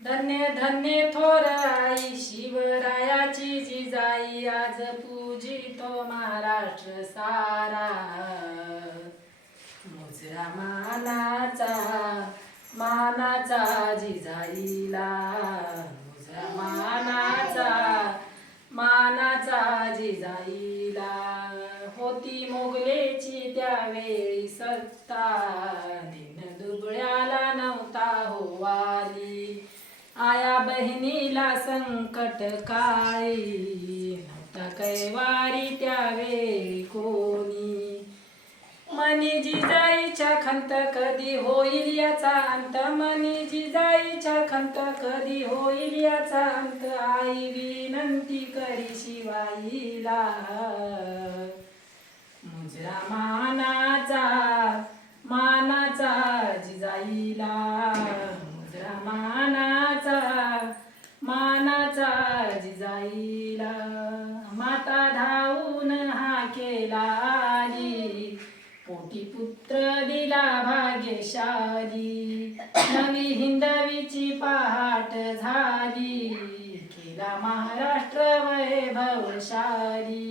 धन्य धन्य थोर आई शिवरायाची जिजाई आज पूजितो महाराष्ट्र सारा मुजरा मानाचा जिजाईला मुजरा मानाचा जिजाईला होती मोगलेची त्यावेळी सत्ता दिन दुबळ्याला नव्हता हो वाली आया बहिणीला संकट काळी नव्हता कैवारी त्यावेळी कोणी मनी जिजाईच्या खंत कधी होईल याचा अंत मनी जिजाईच्या खंत कधी होईल याचा अंत आई विनंती करी शिवाईला मुजरा मानाचा जिजाईला मुजरा मानाचा जिजाईला माता धावून हाकेला आली पोटी पुत्र दिला भाग्यशाली नवी हिंदवीची पहाट झाली केला महाराष्ट्र वैभवशाली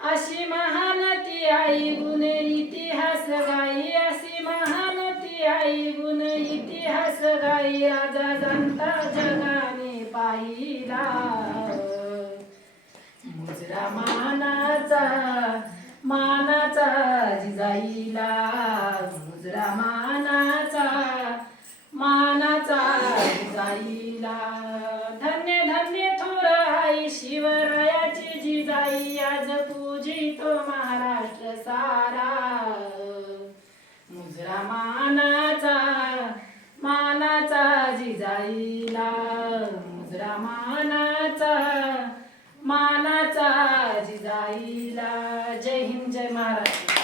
अशी महानती आई गुण इतिहास गाई अशी महानती आई गुण इतिहास गाई राजा जनता जगाने पाहिला मुजरा मानाचा जिजाईला मुजरा मानाचा जिजाईला धन्य धन्य थोर आई शिवरायाची जिजाई आज पूजितो महाराष्ट्र सारा मुजरा मानाचा जिजाईला मुजरा मानाचा जिजाईला जय हिंद जय महाराष्ट्र।